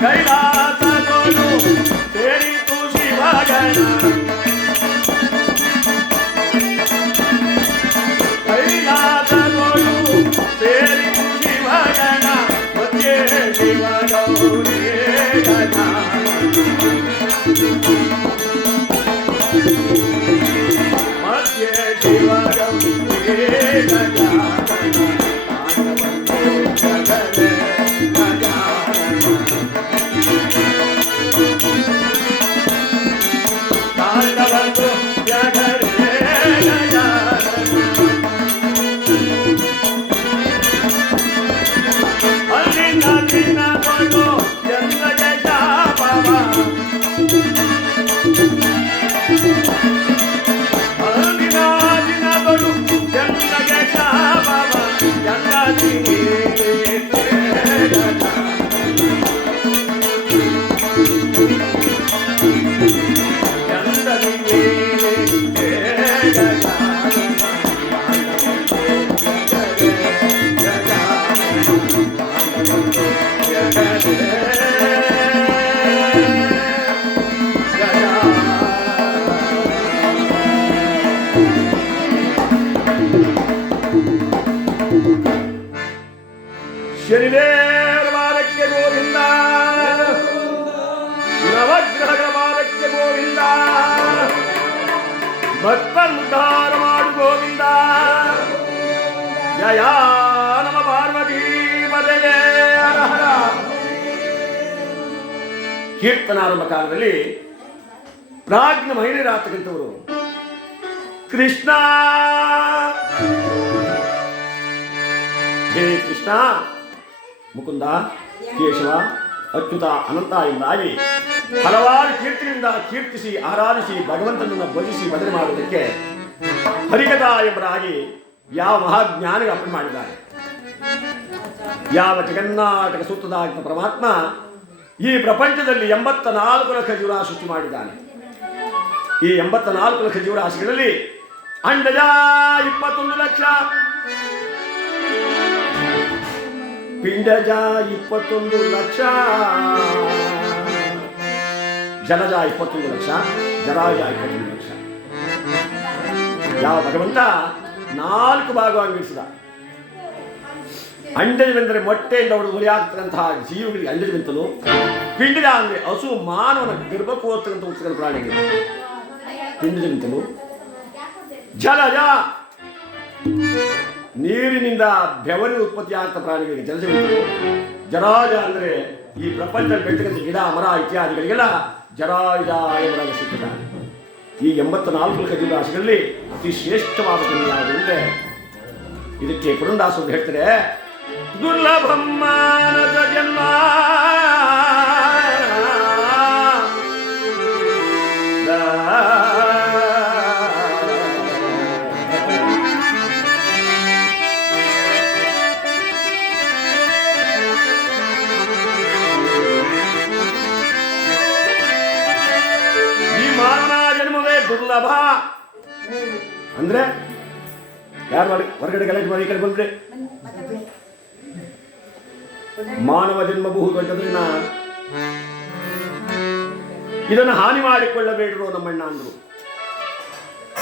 跟他 ಜಯ ನಮ ಪಾರ್ವತಿ ಪದಗೆ. ಕೀರ್ತನಾರಂಭ ಕಾಲದಲ್ಲಿ ಪ್ರಾಜ್ಞ ಮಹಿಳೆಯರಾಗ್ತಕ್ಕಂಥವರು ಕೃಷ್ಣ. ಹೇ ಕೃಷ್ಣ. ಮುಕುಂದ, ಕೇಶವ, ಅಚ್ಯುತ, ಅನಂತ ಎಂದಾಗಿ ಹಲವಾರು ಕೀರ್ತಿಯಿಂದ ಕೀರ್ತಿಸಿ, ಆರಾಧಿಸಿ, ಭಗವಂತನನ್ನು ಭಜಿಸಿ ಮದುವೆ ಮಾಡುವುದಕ್ಕೆ ಹರಿಕಥಾ ಎಂಬರಾಗಿ ಯಾವ ಮಹಾಜ್ಞಾನಿಗೆ ಅರ್ಪಣೆ ಮಾಡಿದ್ದಾರೆ? ಯಾವ ಜಗನ್ನಾಟಕ ಸೂತ್ರದಾಗಿದ್ದ ಪರಮಾತ್ಮ ಈ ಪ್ರಪಂಚದಲ್ಲಿ ಎಂಬತ್ತ ನಾಲ್ಕು ಲಕ್ಷ ಜೀವರಾಶಿ ಸೃಷ್ಟಿ ಮಾಡಿದ್ದಾನೆ. ಈ ಎಂಬತ್ತ ನಾಲ್ಕು ಲಕ್ಷ ಜೀವರಾಶಿಗಳಲ್ಲಿ ಅಂಡಜ ಇಪ್ಪತ್ತೊಂದು ಲಕ್ಷ, ಪಿಂಡಜ ಇಪ್ಪತ್ತೊಂದು ಲಕ್ಷ, ಜನಜ ಇಪ್ಪತ್ತೊಂದು ಲಕ್ಷ, ಜರಾಜ ಇಪ್ಪತ್ತೊಂದು ಲಕ್ಷ. ಯಾವ ಭಗವಂತ ನಾಲ್ಕು ಭಾಗವಾಗಿ ಬಿಡಿಸಿದ. ಅಂಡಜವೆಂದರೆ ಮೊಟ್ಟೆಯಿಂದ ಹೊಡೆದು ಹುಲಿಯಾಗ್ತಕ್ಕಂತಹ ಜೀವಿಗಳಿಗೆ ಅಂಡಜವೆಂತಲೂ ಪಿಂಡಿದ ಅಂದರೆ ಹಸು, ಮಾನವನ ಗರ್ಭಕ್ಕೆ ಹೋಗ್ತಕ್ಕಂಥ ಉತ್ತರ ಪ್ರಾಣಿಗೆ ಪಿಂಡಜವೆಂತಲೂ ಜಲಜ. ನೀರಿನಿಂದ ಬೆವರಿ ಉತ್ಪತ್ತಿ ಆಗ್ತ ಪ್ರಾಣಿಗಳಿಗೆ ಜಲಜವೆಂತಲೂ ಜರಾಜ ಅಂದರೆ ಈ ಪ್ರಪಂಚದಲ್ಲಿ ಬೆಳತಕ್ಕಂಥ ಗಿಡ, ಮರ ಇತ್ಯಾದಿಗಳಿಗೆಲ್ಲ ಜರಾಜ ಎಂಬುದಾಗಿ ಈ ಎಂಬತ್ತ ನಾಲ್ಕು ಕಜಿದಾಸಗಳಲ್ಲಿ ಅತಿ ಶ್ರೇಷ್ಠವಾದ ಅಂದರೆ ಇದಕ್ಕೆ ಪುರಂದಾಸರು ಹೇಳ್ತಾರೆ ದುರ್ಲಭಮ್ಮ ಜನ್ಮ ಗಲಾಟೆ ಮಾಡಿ ಬಂದ್ರೆ ಮಾನವ ಜನ್ಮ ಬಹು ದೊಡ್ಡದ್ರಿನ ಇದನ್ನು ಹಾನಿ ಮಾಡಿಕೊಳ್ಳಬೇಡ್ರು ನಮ್ಮಣ್ಣ ಅಂದ್ರು.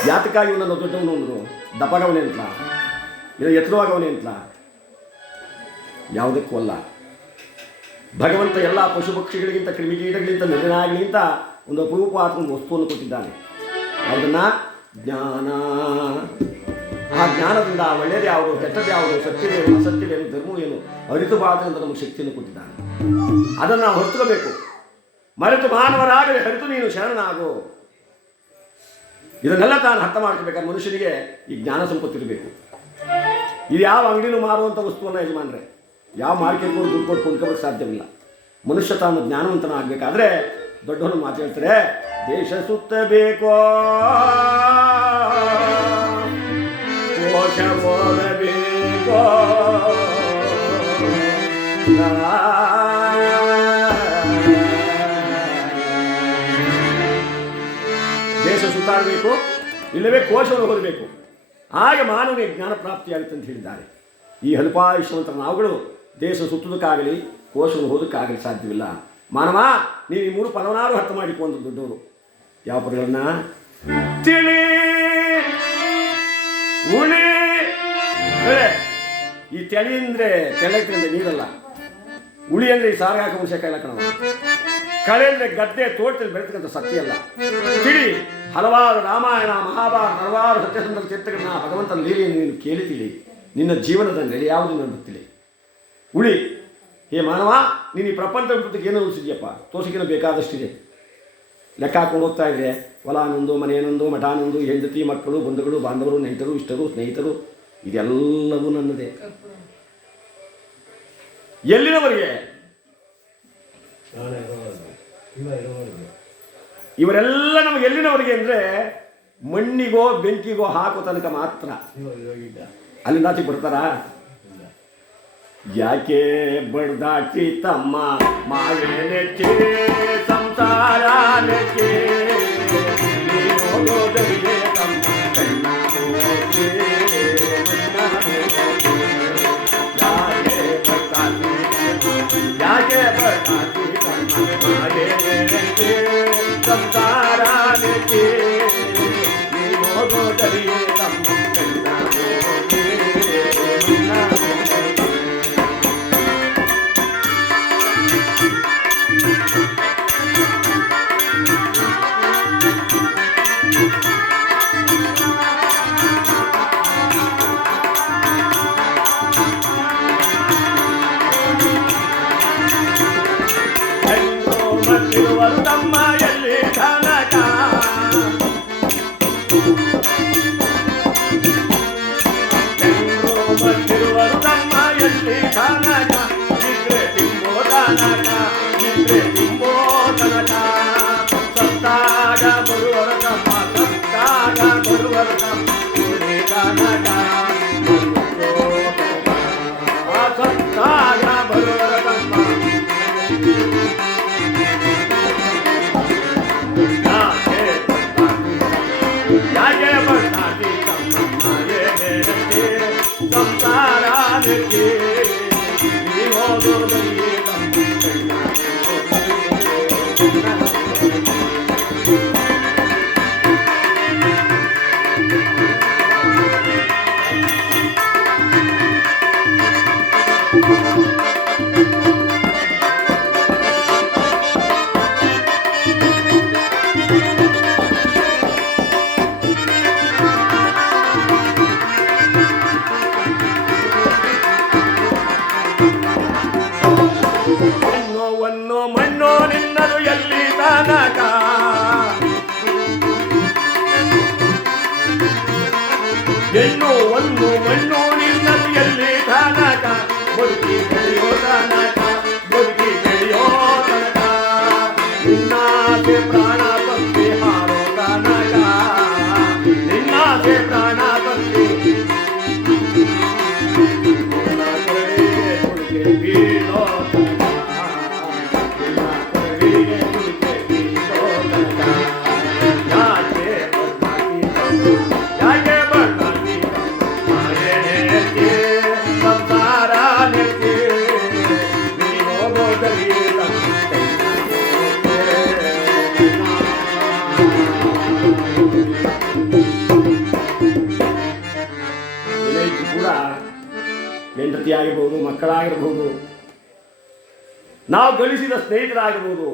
ಯಾತಕ್ಕಾಗಿ ಇವನನ್ನು ದೊಡ್ಡವನು ಅಂದ್ರು? ದಪ್ಪಗವನೇ ಅಂತ ಇದು ಎತ್ತರವಾಗವನೇ ಅಂತ ಯಾವುದಕ್ಕೂ ಅಲ್ಲ. ಭಗವಂತ ಎಲ್ಲ ಪಶು ಪಕ್ಷಿಗಳಿಗಿಂತ ಕ್ರಿಮಿಕೀಟಗಳಿಗಿಂತ ನಿರ್ಣಯಗಳಿಗಿಂತ ಒಂದು ಅಪರೂಪವಾದ ಒಂದು ವಸ್ತುವನ್ನು ಕೊಟ್ಟಿದ್ದಾನೆ. ಅದನ್ನ ಜ್ಞಾನ. ಆ ಜ್ಞಾನದಿಂದ ಒಳ್ಳೆಯದು ಯಾವುದು, ಕೆಟ್ಟದ್ದು ಯಾವುದು ಸತ್ಯವೇನು ಅಸತ್ಯವೇನು ಧರ್ಮವೇನು ಅರಿತು ಬಾಳದಂತ ನಮಗೆ ಶಕ್ತಿಯನ್ನು ಕೊಟ್ಟಿದ್ದಾನೆ. ಅದನ್ನು ನಾವು ಹೊರತುಕೋಬೇಕು. ಮರೆತು ಮಾನವರಾಗಲಿ ಹರಿತು ನೀನು ಶರಣನಾಗು ಇದನ್ನೆಲ್ಲ ತಾನು ಅರ್ಥ ಮಾಡ್ಕೋಬೇಕಾದ್ರೆ ಮನುಷ್ಯನಿಗೆ ಈ ಜ್ಞಾನ ಸಂಪತ್ತು ಇರಬೇಕು. ಇದು ಯಾವ ಅಂಗಡಿನೂ ಮಾರುವಂಥ ವಸ್ತುವನ್ನ ಯಜಮಾನ್ರೆ, ಯಾವ ಮಾರ್ಕೆಟ್ ದುಡ್ಡು ಕೊಟ್ಟು ಕೊಂಡ್ಕೋಬೇಕು ಸಾಧ್ಯವಿಲ್ಲ. ಮನುಷ್ಯ ತಾನು ಜ್ಞಾನವಂತನ ಆಗಬೇಕಾದ್ರೆ ದೊಡ್ಡವನು ಮಾತು ಹೇಳ್ತಾರೆ, ದೇಶ ಸುತ್ತಬೇಕೋ. ದೇಶ ಸುತ್ತಾಡಬೇಕು ಇಲ್ಲವೇ ಕೋಶವನ್ನು ಓದಬೇಕು ಆಗ ಮಾನವನಿಗೆ ಜ್ಞಾನ ಪ್ರಾಪ್ತಿಯಾಗುತ್ತೆ ಅಂತ ಹೇಳಿದ್ದಾರೆ. ಈ ಅಲ್ಪಾಯುಷ್ಯವಂತರ ನಾವುಗಳು ದೇಶ ಸುತ್ತದಕ್ಕಾಗಲಿ ಕೋಶವನ್ನು ಓದಕ್ಕಾಗಲಿ ಸಾಧ್ಯವಿಲ್ಲ. ಮಾನವ, ನೀವು ಈ ಮೂರು ಪದವನಾರು ಅರ್ಥ ಮಾಡಿಕೊಂಡು ದೊಡ್ಡವರು. ಯಾವ ಪದಗಳನ್ನ? ತಿಳಿ, ಉಳಿ. ಈ ತೆಳಿ ಅಂದ್ರೆ ತೆಳಕ್ಕೆ ಅಂದ್ರೆ ನೀರಲ್ಲ. ಉಳಿ ಅಂದ್ರೆ ಈ ಸಾರಿಗೆ ಹಾಕೋ ವಿಷಯ ಕೈಲ ಕಳೆ ಅಂದ್ರೆ ಗದ್ದೆ, ತೋಟದಲ್ಲಿ ಬೆಳೆತಕ್ಕಂಥ ಸತ್ಯ ಅಲ್ಲ. ತಿಳಿ, ಹಲವಾರು ರಾಮಾಯಣ, ಮಹಾಭಾರತ, ಹಲವಾರು ಸತ್ಯಸಂದ್ರ ಚಿತ್ರಗಳನ್ನ ಭಗವಂತನ ಲೀಲೆಯನ್ನು ನೀನು ಕೇಳಿತಿಳಿ ನಿನ್ನ ಜೀವನದ ನೆಲೆ ಯಾವುದು ನಾನು ಗೊತ್ತಿಲ್ಲ. ಹುಳಿ ಹೇ ಮಾನವ, ನೀನು ಈ ಪ್ರಪಂಚ ಬಿಟ್ಟಕ್ಕೆ ಏನೋ ಉಳಿಸಿದ್ಯಪ್ಪ ತೋರಿಸಿಕೆನೋ ಬೇಕಾದಷ್ಟಿದೆ. ಲೆಕ್ಕ ಹಾಕೊಂಡು ಹೋಗ್ತಾ ಇದೆ ಹೊಲಾನೊಂದು ಮನೆಯನ್ನೊಂದು ಮಠಾನೊಂದು ಹೆಂಡತಿ, ಮಕ್ಕಳು, ಬಂಧುಗಳು, ಬಾಂಧವರು ನೆಂಟರು ಇಷ್ಟರು, ಸ್ನೇಹಿತರು. ಇದೆಲ್ಲವೂ ನನ್ನದೇ. ಎಲ್ಲಿನವರಿಗೆ ಇವರೆಲ್ಲ ನಮಗೆ ಎಲ್ಲಿನವರಿಗೆ ಅಂದರೆ ಮಣ್ಣಿಗೋ ಬೆಂಕಿಗೋ ಹಾಕೋ ತನಕ ಮಾತ್ರ. ಅಲ್ಲಿ ನಾಚಿ ಬರ್ತಾರಾ ಯಾಕೆ ಬಡ್ದಾಚಿ ತಮ್ಮ? ಮಾವೇನೆಕ್ಕೆ ಸಂಸಾರ ನೆಕ್ಕೆ ಎಲ್ಲಿ ನಾವು ಗಳಿಸಿದ ಸ್ನೇಹಿತರಾಗಿರ್ಬೋದು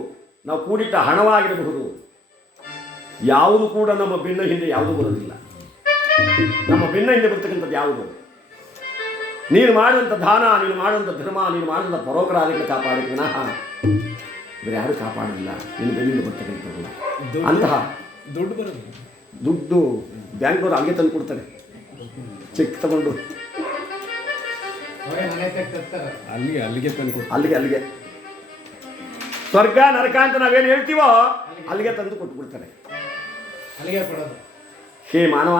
ನಾವು ಕೂಡಿಟ್ಟ ಹಣವಾಗಿರಬಹುದು. ಯಾವುದು ಕೂಡ ನಮ್ಮ ಬೆನ್ನ ಹಿಂದೆ ಯಾವುದೂ ಬರೋದಿಲ್ಲ ನಮ್ಮ ಬೆನ್ನ ಹಿಂದೆ ಬರ್ತಕ್ಕಂಥದ್ದು ಯಾವುದು? ನೀನು ಮಾಡಿದಂಥ ದಾನ ನೀನು ಮಾಡಿದಂಥ ಧರ್ಮ ನೀನು ಮಾಡಿದಂಥ ಪರೋಕರ ಅದಕ್ಕೆ ಕಾಪಾಡಿ ವಿನಃ ಇವರು ಯಾರು ಕಾಪಾಡಲಿಲ್ಲ. ನೀನು ಬೆನ್ನಿಂದ ಬರ್ತಕ್ಕಂಥದ್ದು. ಅಂತಹ ದುಡ್ಡು ಬರೋದು ದುಡ್ಡು ಬ್ಯಾಂಕ್ನವ್ರು ಅಲ್ಲಿಗೆ ತಂದು ಕೊಡ್ತಾರೆ. ಚೆಕ್ ತಗೊಂಡು. ಅಲ್ಲಿಗೆ ಅಲ್ಲಿಗೆ ತಂದು ಅಲ್ಲಿಗೆ ಅಲ್ಲಿಗೆ. ಸ್ವರ್ಗ ನರಕ ಅಂತ ನಾವೇನು ಹೇಳ್ತೀವೋ ಅಲ್ಲಿಗೆ ತಂದು ಕೊಟ್ಟು ಬಿಡ್ತಾರೆ ಅಲ್ಲಿಗೆ ಕೊಡೋದು. ಹೇ ಮಾನವ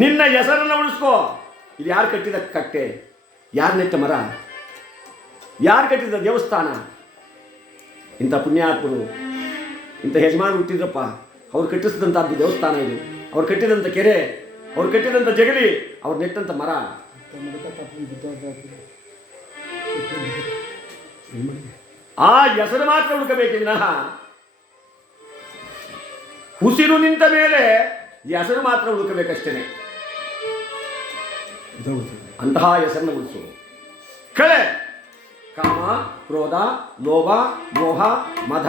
ನಿನ್ನ ಹೆಸರನ್ನು ಉಳಿಸ್ಕೋ. ಇದು ಯಾರು ಕಟ್ಟಿದ ಕಟ್ಟೆ? ಯಾರು ನೆಟ್ಟ ಮರ? ಯಾರು ಕಟ್ಟಿದ ದೇವಸ್ಥಾನ? ಇಂಥ ಪುಣ್ಯಾತ್ಮರು ಇಂಥ ಯಜಮಾನ ಹುಟ್ಟಿದ್ರಪ್ಪ. ಅವ್ರು ಕಟ್ಟಿಸಿದಂಥದ್ದು ದೇವಸ್ಥಾನ ಇದು. ಅವ್ರು ಕಟ್ಟಿದಂಥ ಕೆರೆ ಅವ್ರು ಕಟ್ಟಿದಂಥ ಜಗಲಿ ಅವ್ರು ನೆಟ್ಟಂಥ ಮರ. ಆ ಹೆಸರು ಮಾತ್ರ ಹುಡುಕಬೇಕು ವಿನಃ ಉಸಿರು ನಿಂತ ಮೇಲೆ ಹೆಸರು ಮಾತ್ರ ಹುಡುಕಬೇಕಷ್ಟೇನೆ. ಅಂತಹ ಹೆಸರನ್ನು ಉಳಿಸು. ಕಳೆ ಕಾಮ ಕ್ರೋಧ ಲೋಭ ಮೋಹ ಮಧ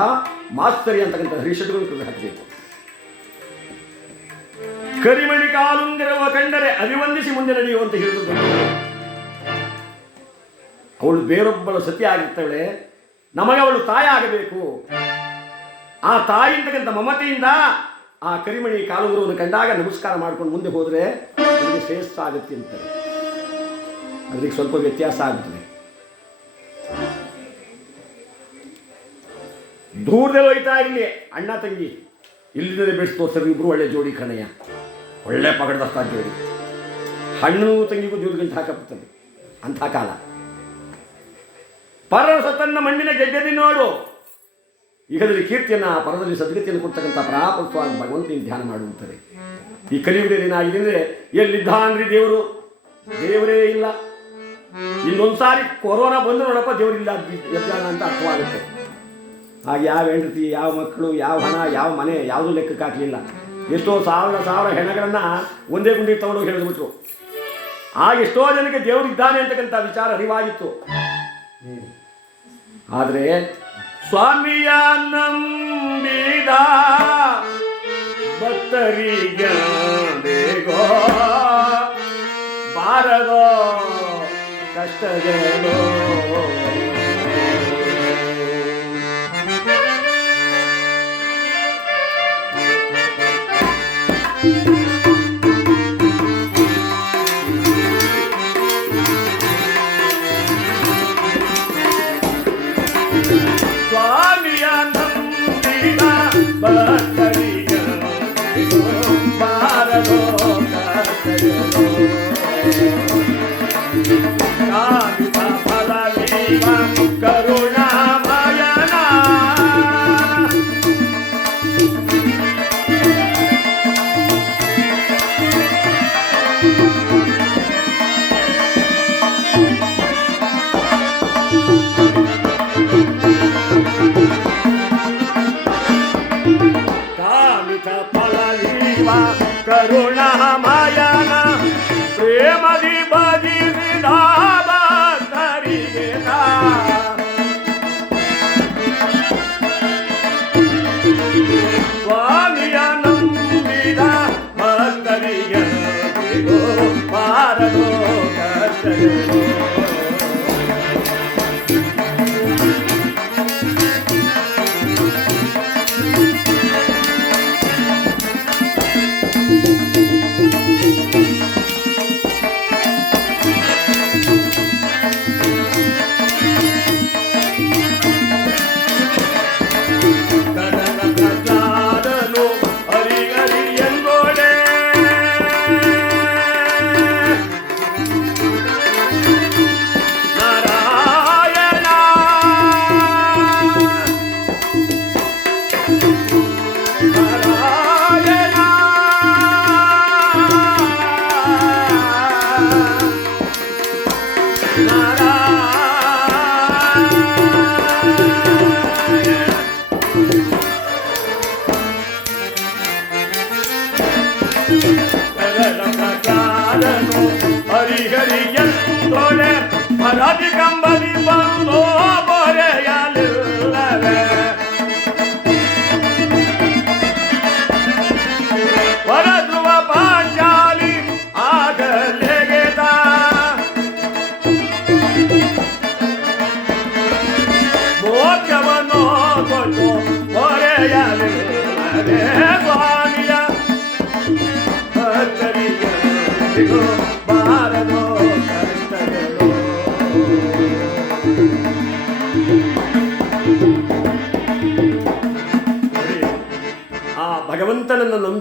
ಮಾಸ್ತರಿ ಅಂತಕ್ಕಂಥ ಹರಿಷಡ್ಗಳನ್ನು ಹಾಕಬೇಕು. ಕರಿಮಣಿ ಕಾಲುಂಗಿರುವ ಕಂಡರೆ ಅಭಿವಂದಿಸಿ ಮುಂದೆ ನಡೆಯುವಂತ ಹೇಳಿದ್ರು. ಅವಳು ಬೇರೊಬ್ಬಳ ಸತಿ ಆಗಿರ್ತಾಳೆ ನಮಗೆ ಅವಳು ತಾಯಿ ಆಗಬೇಕು. ಆ ತಾಯಿ ಅಂತಕ್ಕಂಥ ಮಮತೆಯಿಂದ ಆ ಕರಿಮಣಿ ಕಾಲುಗುರುವನ್ನು ಕಂಡಾಗ ನಮಸ್ಕಾರ ಮಾಡ್ಕೊಂಡು ಮುಂದೆ ಹೋದರೆ ನಿಮಗೆ ಶ್ರೇಷ್ಠ ಆಗುತ್ತೆ ಅಂತಾರೆ ಅದಕ್ಕೆ ಸ್ವಲ್ಪ ವ್ಯತ್ಯಾಸ ಆಗುತ್ತದೆ. ದೂರದಲ್ಲಿ ಹೋಯ್ತಾ ಇರಲಿ, ಅಣ್ಣ ತಂಗಿ. ಇಲ್ಲಿಂದಲೇ ಬೆಳೆಸಿ ತೋರಿಸ್ತಾರೆ ಇಬ್ಬರು ಒಳ್ಳೆ ಜೋಡಿ ಕಣಯ್ಯ. ಒಳ್ಳೆ ಪಗಡದಸ್ತ ಜೋಡಿ. ಹಣ್ಣು ತಂಗಿಗೂ ಜೋಡಿ ಹಾಕಪ್ಪತ್ತದೆ ಅಂಥ ಕಾಲ. ಪರರ ಸತನ್ನ ಮಣ್ಣಿನ ಗೆಡ್ಡೆದಿ ನೋಡು. ಈಗದಲ್ಲಿ ಕೀರ್ತಿಯನ್ನ, ಪರದಲ್ಲಿ ಸದ್ಗತಿಯನ್ನು ಕೊಡ್ತಕ್ಕಂಥ ಪ್ರಾಪತ್ವವಾಗಿ ಭಗವಂತನ ಧ್ಯಾನ ಮಾಡುವಂತಾರೆ ಈ ಕಲಿಯುಗದಲ್ಲಿ ಅಂದ್ರೆ, ಎಲ್ಲಿದ್ದಾನ್ರಿ ದೇವರು? ದೇವರೇ ಇಲ್ಲ. ಇನ್ನೊಂದ್ಸಾರಿ ಕೊರೋನಾ ಬಂದು ನೋಡಪ್ಪ, ದೇವರಿಲ್ಲ ಎದ್ದಾನ ಅಂತ ಅರ್ಥವಾಗುತ್ತೆ. ಆಗ ಯಾವ ಹೆಂಡತಿ, ಯಾವ ಮಕ್ಕಳು, ಯಾವ ಹಣ, ಯಾವ ಮನೆ, ಯಾವುದೂ ಲೆಕ್ಕಕ್ಕೆ ಹಾಕಲಿಲ್ಲ. ಎಷ್ಟೋ ಸಾವಿರ ಸಾವಿರ ಹೆಣಗಳನ್ನ ಒಂದೇ ಗುಂಡಿ ತಗೊಂಡು ಹೇಳಿದ್ಬಿಟ್ರು ಆಗ ಎಷ್ಟೋ ಜನಕ್ಕೆ ದೇವರು ಇದ್ದಾನೆ ಅಂತಕ್ಕಂಥ ವಿಚಾರ ಅರಿವಾಗಿತ್ತು. ಆದರೆ ಸ್ವಾಮಿಯ ನಂಬಿದ ಭಕ್ತರಿಗೆ ಬಾರದೋ ಕಷ್ಟಗಳು.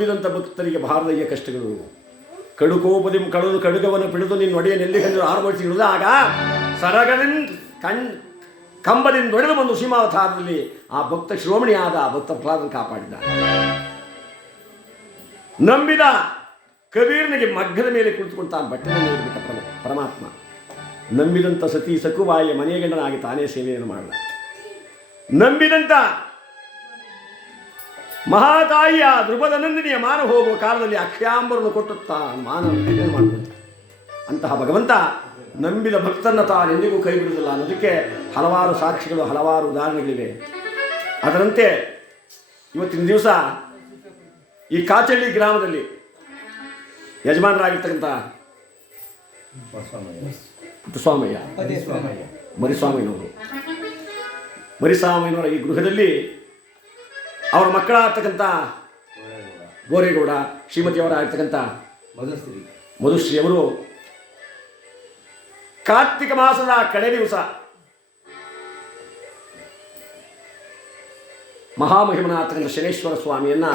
ನಂಬಿದಂಥ ಭಕ್ತರಿಗೆ ಭಾರತೀಯ ಕಷ್ಟಗಳು. ಕಡುಕೋಪದಿ ಕಡಲು ಕಡುಗವನ್ನು ಪಿಡಿದು ನಿನ್ನ ಒಡೆಯ ನೆಲ್ಲಿಗಂದು ಆರ್ಭಟಿಸಿ ಹಿಡಿದಾಗ ಸರಗದಿಂದ ಕಣ್ ಕಂಬದಿಂದ ಒಡೆದು ಬಂದು ಸೀಮಾವತಾರದಲ್ಲಿ ಆ ಭಕ್ತ ಶ್ರೋಮಣಿ ಆ ಭಕ್ತ ಪ್ರಹ್ಲಾದನ ಕಾಪಾಡಿದ. ನಂಬಿದ ಕಬೀರ್ನಿಗೆ ಮಗ್ಗದ ಮೇಲೆ ಕುಳಿತುಕೊಂಡು ತಾನು ಬಟ್ಟೆ ಪರಮಾತ್ಮ. ನಂಬಿದಂಥ ಸತಿ ಸಕುಬಾಯಿಯ ಮನೆಯ ಗಂಡನಾಗಿ ತಾನೇ ಸೇವೆಯನ್ನು ಮಾಡಿದ. ನಂಬಿದಂಥ ಮಹಾತಾಯಿಯ ಧ್ರುಪದ ನಂದಿನಿಯ ಮಾನ ಹೋಗುವ ಕಾಲದಲ್ಲಿ ಅಕ್ಷಯಾಂಬರನ್ನು ಕೊಟ್ಟು ತಾನು ಮಾನ ಮಾಡಿಕೊಂಡ ಅಂತಹ ಭಗವಂತ ನಂಬಿದ ಭಕ್ತನ್ನ ತಾನೆಂದಿಗೂ ಕೈ ಬಿಡುವುದಿಲ್ಲ ಅನ್ನೋದಕ್ಕೆ ಹಲವಾರು ಸಾಕ್ಷಿಗಳು, ಹಲವಾರು ಉದಾಹರಣೆಗಳಿವೆ. ಅದರಂತೆ ಇವತ್ತಿನ ದಿವಸ ಈ ಕಾಚಳ್ಳಿ ಗ್ರಾಮದಲ್ಲಿ ಯಜಮಾನರಾಗಿರ್ತಕ್ಕಂಥ ಪುಟ್ಟಸ್ವಾಮಯ್ಯ ಮರಿಸ್ವಾಮಿನವರು ಮರಿಸ್ವಾಮಿನವರ ಈ ಗೃಹದಲ್ಲಿ ಅವರ ಮಕ್ಕಳಾಗ್ತಕ್ಕಂಥ ಗೋರೇಗೌಡ ಶ್ರೀಮತಿಯವರ ಆಗ್ತಕ್ಕಂಥ ಮಧುಶ್ರೀ. ಮಧುಶ್ರೀ ಅವರು ಕಾರ್ತಿಕ ಮಾಸದ ಕಡೆ ದಿವಸ ಮಹಾಮಹಿಮನಾಗ್ತಕ್ಕಂಥ ಶನೇಶ್ವರ ಸ್ವಾಮಿಯನ್ನ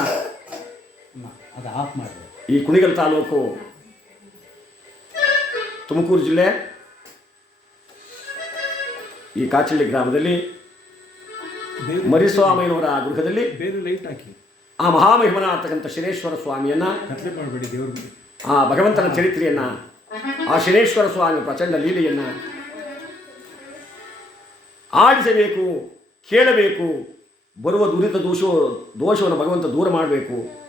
ಈ ಕುಣಿಗಲ್ ತಾಲೂಕು ತುಮಕೂರು ಜಿಲ್ಲೆ ಈ ಕಾಚಳ್ಳಿ ಗ್ರಾಮದಲ್ಲಿ ಮರಿಸ್ವಾಮಿನವರ ಗೃಹದಲ್ಲಿ ಬೇರೆ ಲೈಟ್ ಹಾಕಿ. ಆ ಮಹಾಮಹಿಮನ ಅಂತಕ್ಕಂಥ ಶನೇಶ್ವರ ಸ್ವಾಮಿಯನ್ನ ಕತ್ಲೆ ಮಾಡಬೇಡಿ ದೇವರಿಗೆ. ಆ ಭಗವಂತನ ಚರಿತ್ರೆಯನ್ನ ಆ ಶನೇಶ್ವರ ಸ್ವಾಮಿ ಪ್ರಚಂಡ ಲೀಲೆಯನ್ನ ಆಡಿಸಬೇಕು ಕೇಳಬೇಕು ಬರುವ ದುರಿತ ದೋಷ ದೋಷವನ್ನು ಭಗವಂತ ದೂರ ಮಾಡಬೇಕು.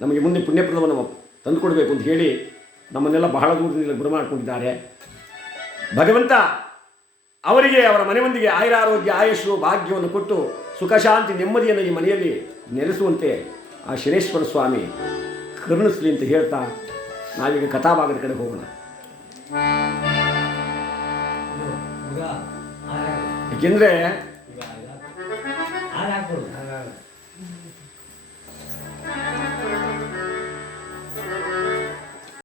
ನಮಗೆ ಮುಂದೆ ಪುಣ್ಯಪ್ರದವನ್ನು ತಂದುಕೊಡಬೇಕು ಅಂತ ಹೇಳಿ ನಮ್ಮನ್ನೆಲ್ಲ ಬಹಳ ದೂರದಿಂದ ಗುರು ಮಾಡಿಕೊಂಡಿದ್ದಾರೆ. ಭಗವಂತ ಅವರಿಗೆ ಅವರ ಮನೆ ಮಂದಿಗೆ ಆಯುರಾರೋಗ್ಯ ಆಯುಷು ಭಾಗ್ಯವನ್ನು ಕೊಟ್ಟು ಸುಖಶಾಂತಿ ನೆಮ್ಮದಿಯನ್ನು ಈ ಮನೆಯಲ್ಲಿ ನೆಲೆಸುವಂತೆ ಆ ಶನೇಶ್ವರ ಸ್ವಾಮಿ ಕರುಣಿಸ್ಲಿ ಅಂತ ಹೇಳ್ತಾ ನಾವೀಗ ಕಥಾಭಾಗದ ಕಡೆ ಹೋಗೋಣ. ಯಾಕೆಂದರೆ ಏಕೆಂದರೆ